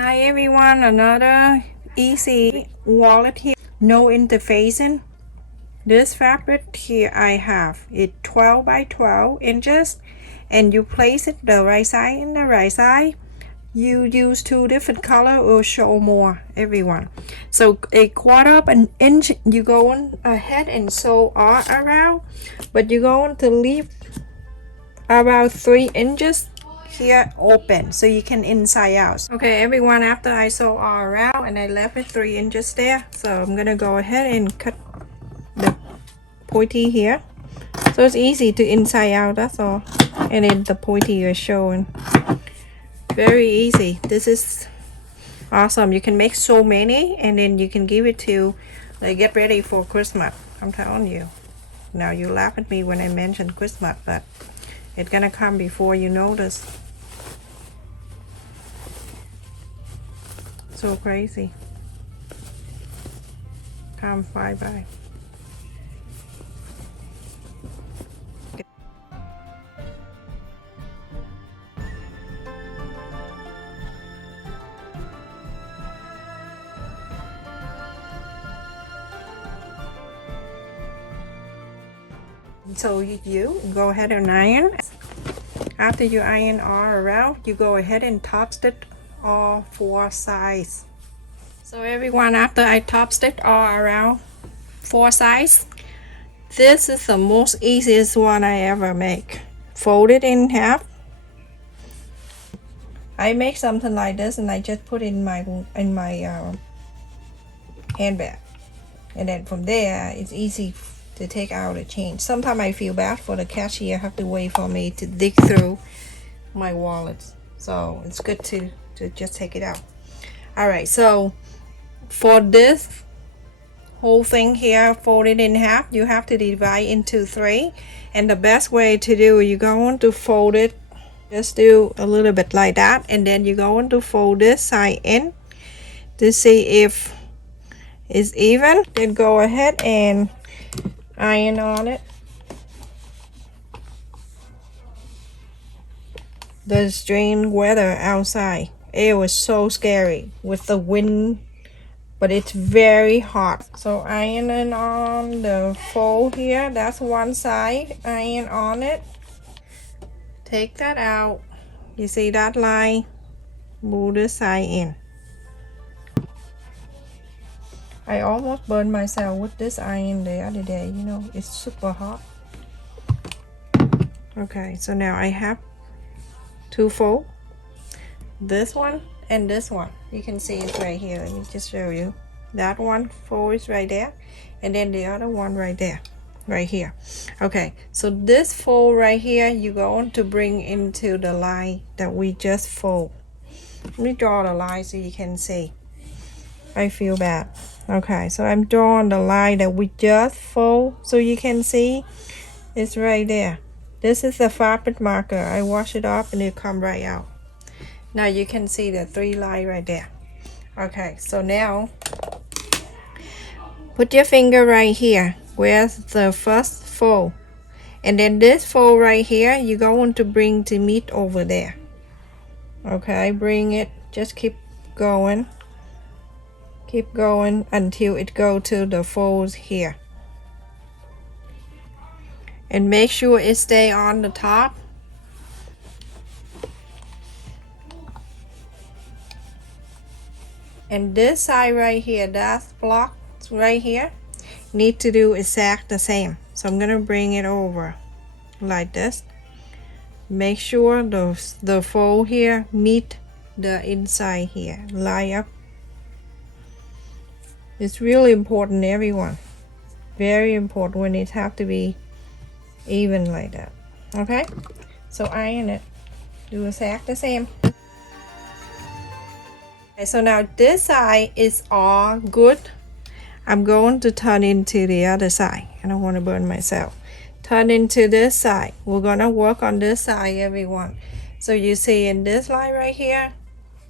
Hi everyone, another easy wallet here, no interfacing. This fabric here I have it 12 by 12 inches, and you place it the right side and the right side. You use two different color will show more, everyone. So a quarter of an inch, you go on ahead and sew all around, but you're going to leave about 3 inches here open so you can inside out. Okay everyone, after I sew all around and I left it 3 inches there, so I'm gonna go ahead and cut the pointy here, so it's easy to inside out, that's all. And then the pointy is showing. Very easy. This is awesome. You can make so many and then you can give it to get ready for Christmas. I'm telling you. Now you laugh at me when I mention Christmas, but it's gonna come before you notice. So crazy. Time fly by. So you go ahead and iron. After you iron all around, you go ahead and top stitch all 4 sides. So everyone, after I top stitch all around 4 sides, this is the most easiest one I ever make. Fold it in half. I make something like this and I just put it in my handbag, and then from there it's easy to take out a change. Sometimes I feel bad for the cashier, have to wait for me to dig through my wallets, so it's good to just take it out. All right, so for this whole thing here, fold it in half. You have to divide into 3, and the best way to do, you're going to fold it, just do a little bit like that, and then you're going to fold this side in to see if it's even. Then go ahead and iron on it. The extreme weather outside, it was so scary with the wind, but it's very hot. So ironing on the fold here, that's one side, iron on it. Take that out. You see that line? Move this side in. I almost burned myself with this iron the other day, you know, it's super hot. Okay, so now I have 2 fold, this one and this one. You can see it right here. Let me just show you. That one fold is right there, and then the other one right there, right here. Okay, so this fold right here, you're going to bring into the line that we just fold. Let me draw the line so you can see. I feel bad. Okay, so I'm drawing the line that we just fold so you can see it's right there. This is the fabric marker. I wash it off and it come right out. Now you can see the 3 line right there. Okay, so now put your finger right here where's the first fold, and then this fold right here you're going to bring to meet over there. Okay, bring it, just keep going until it go to the folds here, and make sure it stay on the top. And this side right here, that's blocked right here, need to do exact the same. So I'm gonna bring it over like this. Make sure the fold here meet the inside here, line up. It's really important, everyone. Very important when it have to be even like that. Okay, so iron it, do exact the same. Okay, so now this side is all good. I'm going to turn into the other side. I don't want to burn myself. Turn into this side. We're gonna work on this side, everyone. So you see in this line right here,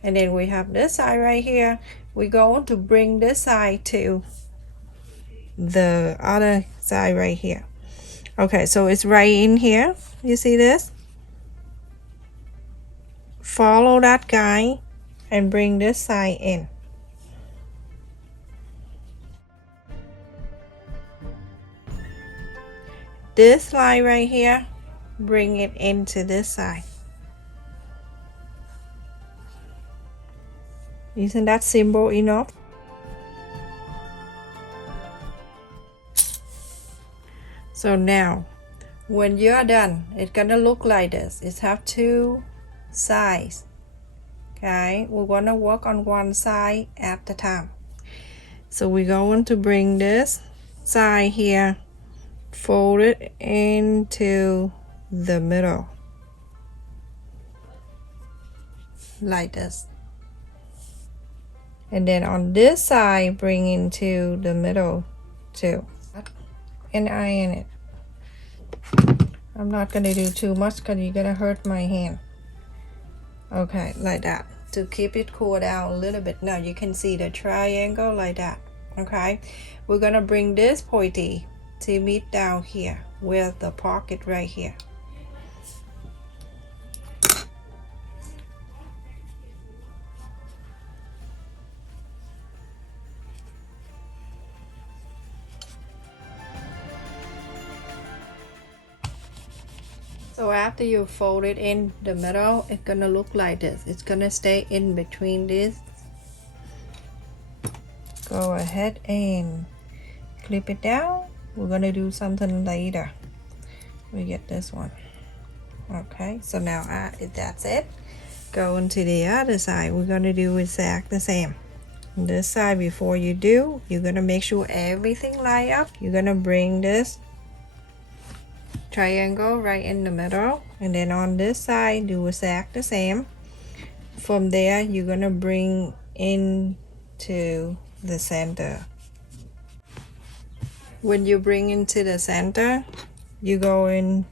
and then we have this side right here. We're going to bring this side to the other side right here. Okay, so it's right in here. You see this? Follow that guy and bring this side in. This line right here, bring it into this side. Isn't that simple enough? So now, when you're done, it's gonna look like this. It have two sides. Okay, we're gonna work on one side at the time. So we're going to bring this side here, fold it into the middle, like this. And then on this side, bring into the middle too. And iron it. I'm not gonna do too much because you're gonna hurt my hand. Okay, like that, to keep it cool down a little bit. Now you can see the triangle like that. Okay, we're gonna bring this pointy to meet down here with the pocket right here. So after you fold it in the middle, it's gonna look like this. It's gonna stay in between this. Go ahead and clip it down. We're gonna do something later. We get this one. Okay, so now that's it. Go into the other side. We're gonna do exactly the same. This side, before you do, you're gonna make sure everything line up. You're gonna bring this triangle right in the middle, and then on this side do exactly the same. From there you're gonna bring into the center. When you bring into the center, you go in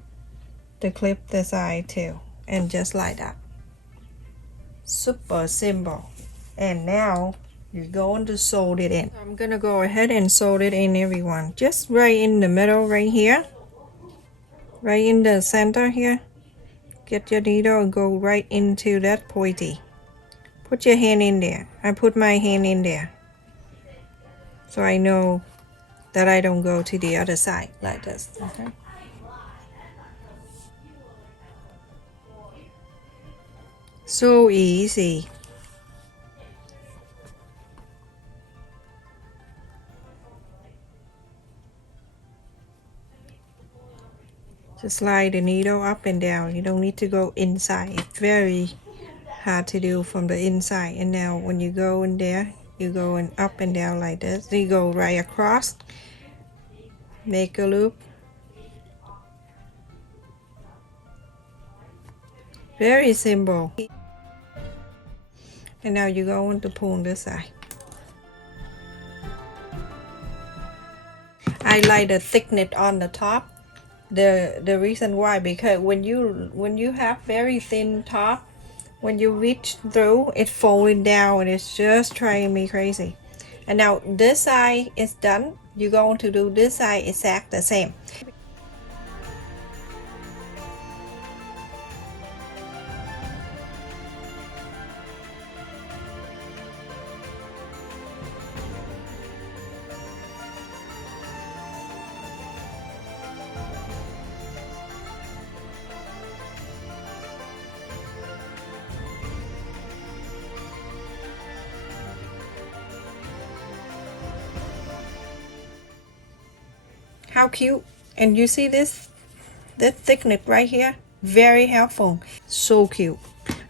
to clip the side too, and just like that. Super simple. And now you're going to sew it in. I'm gonna go ahead and sew it in, everyone, just right in the middle right here. Right in the center here. Get your needle and go right into that pointy. Put your hand in there. I put my hand in there, so I know that I don't go to the other side like this. Okay. So easy. Just slide the needle up and down. You don't need to go inside. It's very hard to do from the inside. And now when you go in there, you go in up and down like this. You go right across. Make a loop. Very simple. And now you go on to pull this side. I like the thickness on the top. The reason why, because when you have very thin top, when you reach through, it's falling down and it's just driving me crazy. And now this side is done. You're going to do this side exactly the same. How cute. And you see this thickness right here, very helpful. So cute.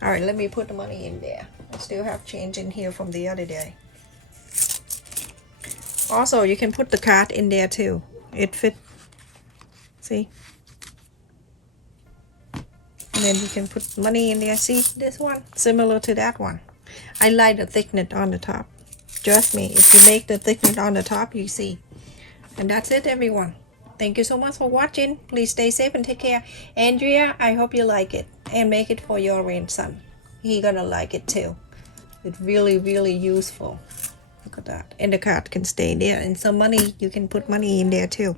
All right, let me put the money in there. I still have change in here from the other day. Also, you can put the card in there too. It fit. See? And then you can put money in there. See this one? Similar to that one. I like the thickness on the top. Trust me, if you make the thickness on the top, you see. And that's it, everyone. Thank you so much for watching. Please stay safe and take care. Andrea, I hope you like it. And make it for your grandson. He's gonna like it too. It's really, really useful. Look at that. And the card can stay there. And some money, you can put money in there too.